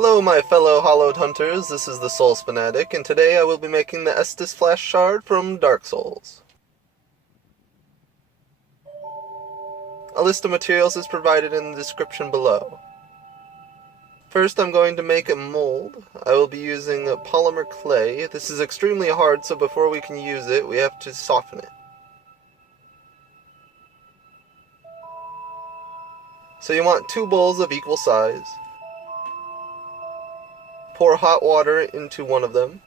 Hello my fellow hollowed hunters, this is the Souls Fanatic, and today I will be making the Estus Flask shard from Dark Souls. A list of materials is provided in the description below. First I'm going to make a mold. I will be using a polymer clay. This is extremely hard, so before we can use it, we have to soften it. So you want 2 bowls of equal size. Pour hot water into one of them.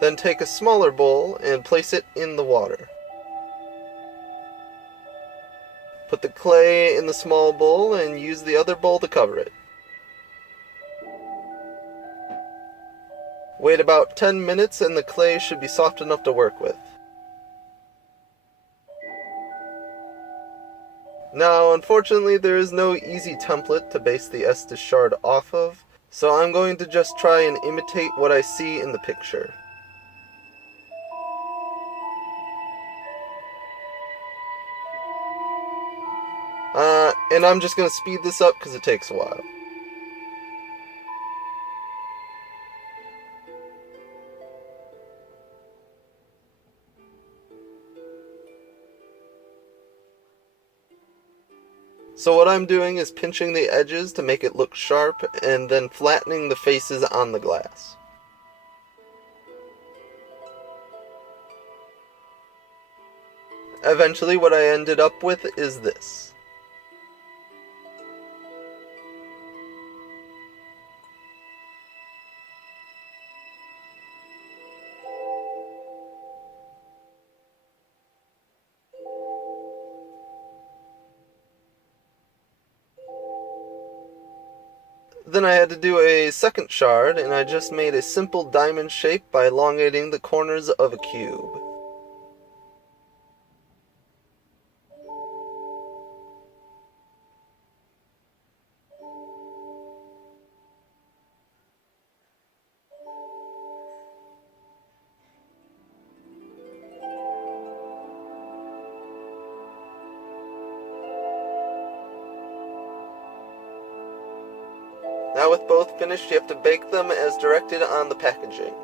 Then take a smaller bowl and place it in the water. Put the clay in the small bowl and use the other bowl to cover it. Wait about 10 minutes and the clay should be soft enough to work with. Now, unfortunately, there is no easy template to base the Estus shard off of, so I'm going to just try and imitate what I see in the picture. And I'm just going to speed this up because it takes a while. So what I'm doing is pinching the edges to make it look sharp, and then flattening the faces on the glass. Eventually what I ended up with is this. Then I had to do a second shard, and I just made a simple diamond shape by elongating the corners of a cube. Now with both finished, you have to bake them as directed on the packaging.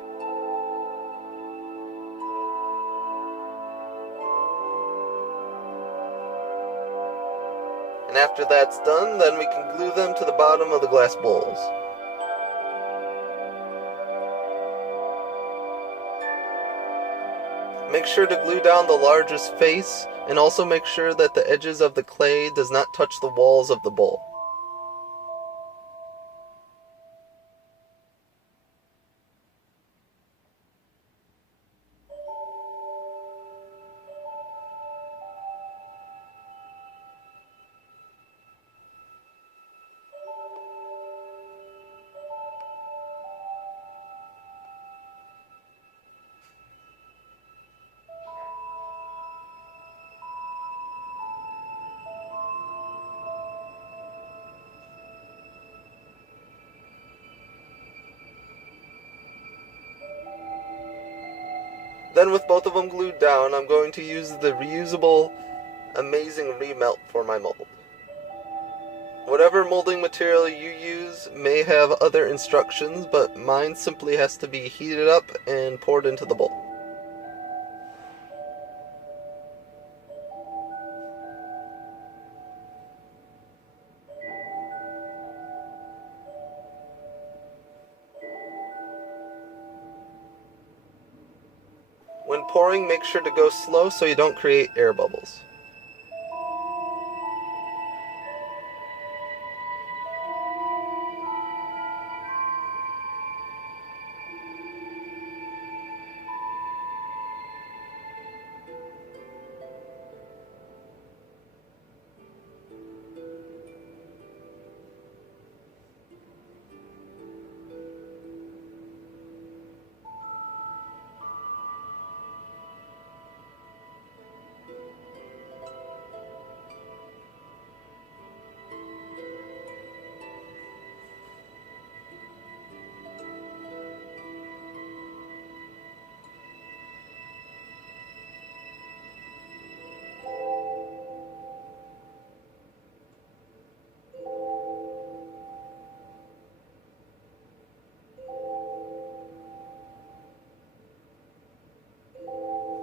And after that's done, then we can glue them to the bottom of the glass bowls. Make sure to glue down the largest face, and also make sure that the edges of the clay does not touch the walls of the bowl. Then with both of them glued down, I'm going to use the reusable Amazing Remelt for my mold. Whatever molding material you use may have other instructions, but mine simply has to be heated up and poured into the bowl. When pouring, make sure to go slow so you don't create air bubbles.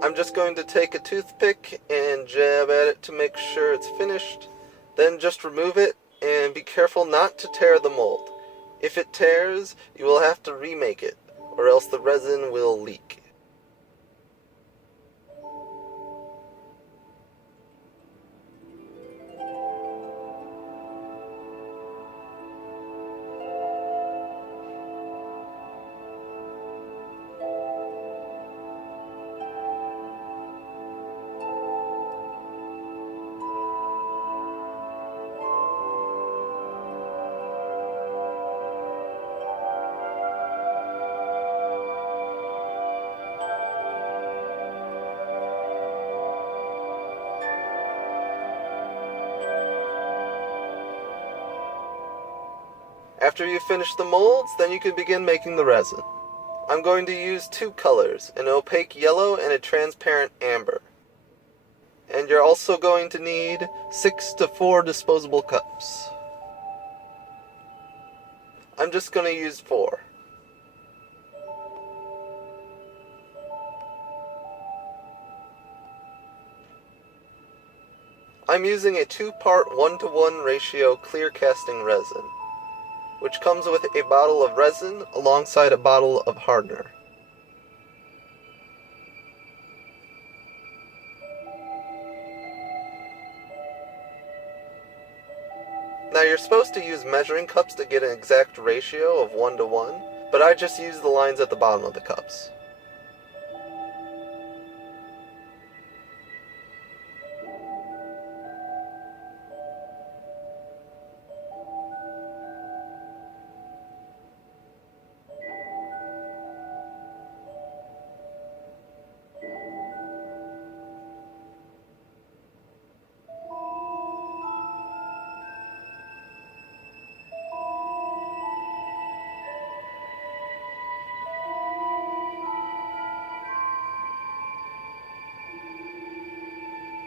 I'm just going to take a toothpick and jab at it to make sure it's finished. Then just remove it and be careful not to tear the mold. If it tears, you will have to remake it, or else the resin will leak. After you finish the molds, then you can begin making the resin. I'm going to use two colors, an opaque yellow and a transparent amber. And you're also going to need 6 to 4 disposable cups. I'm just going to use 4. I'm using a 2-part 1-to-1 ratio clear casting resin, which comes with a bottle of resin alongside a bottle of hardener. Now you're supposed to use measuring cups to get an exact ratio of 1-to-1, but I just use the lines at the bottom of the cups.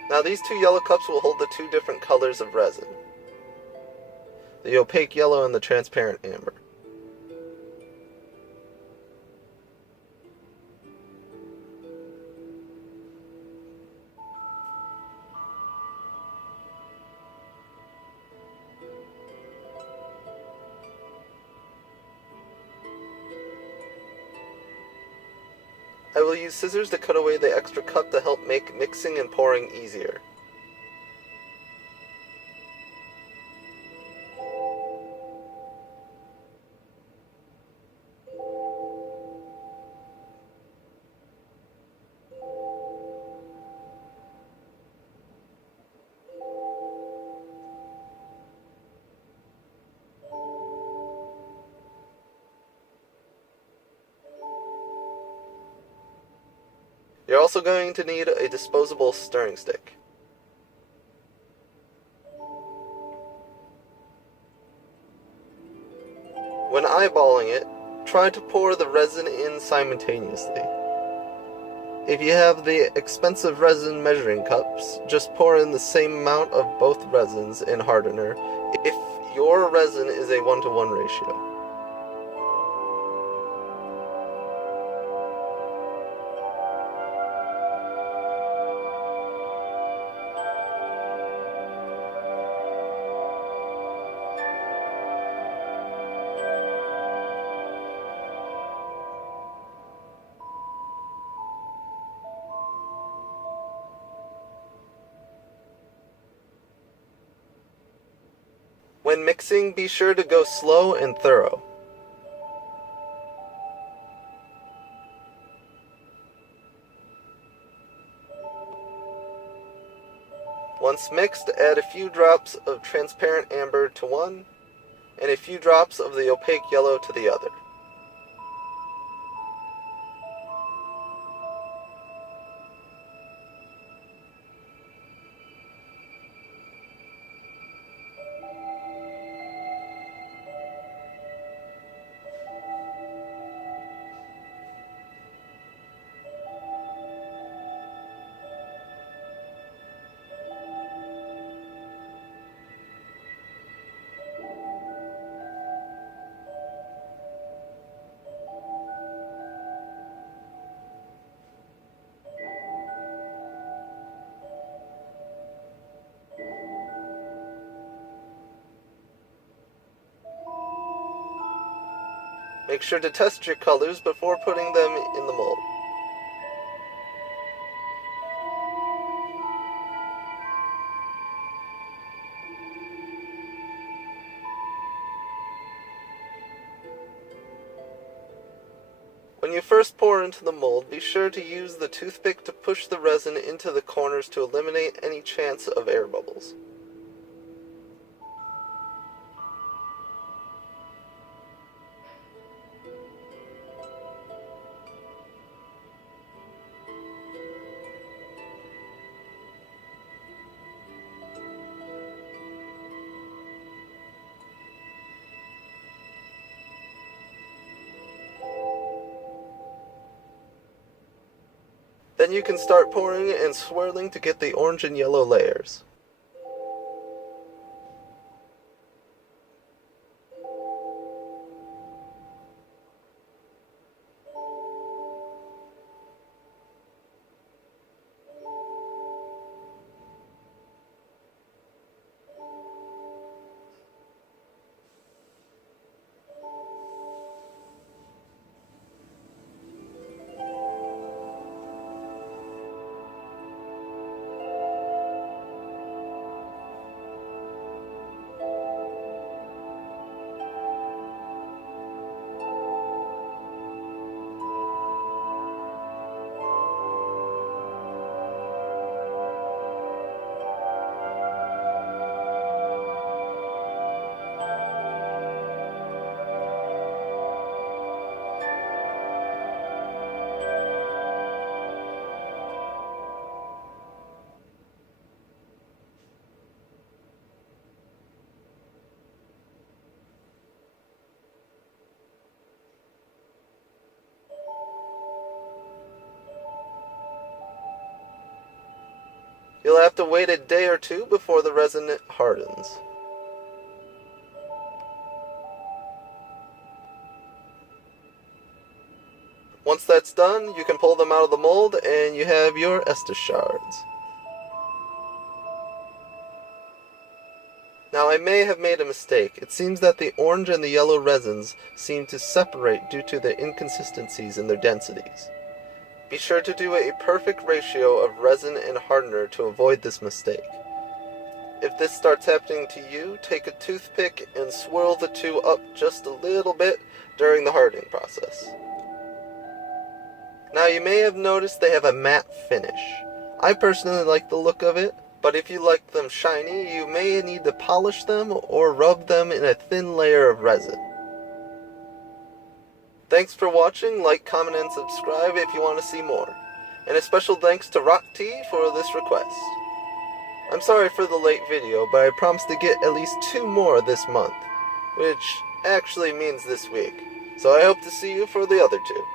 Now these two yellow cups will hold the two different colors of resin, the opaque yellow and the transparent amber. I will use scissors to cut away the extra cup to help make mixing and pouring easier. You're also going to need a disposable stirring stick. When eyeballing it, try to pour the resin in simultaneously. If you have the expensive resin measuring cups, just pour in the same amount of both resins and hardener if your resin is a 1-to-1 ratio. When mixing, be sure to go slow and thorough. Once mixed, add a few drops of transparent amber to one, and a few drops of the opaque yellow to the other. Make sure to test your colors before putting them in the mold. When you first pour into the mold, be sure to use the toothpick to push the resin into the corners to eliminate any chance of air bubbles. Then you can start pouring and swirling to get the orange and yellow layers. You'll have to wait a day or two before the resin hardens. Once that's done, you can pull them out of the mold and you have your Estus shards. Now I may have made a mistake. It seems that the orange and the yellow resins seem to separate due to the inconsistencies in their densities. Be sure to do a perfect ratio of resin and hardener to avoid this mistake. If this starts happening to you, take a toothpick and swirl the two up just a little bit during the hardening process. Now you may have noticed they have a matte finish. I personally like the look of it, but if you like them shiny, you may need to polish them or rub them in a thin layer of resin. Thanks for watching, like, comment, and subscribe if you want to see more. And a special thanks to Rock T for this request. I'm sorry for the late video, but I promised to get at least 2 more this month, which actually means this week. So I hope to see you for the other 2.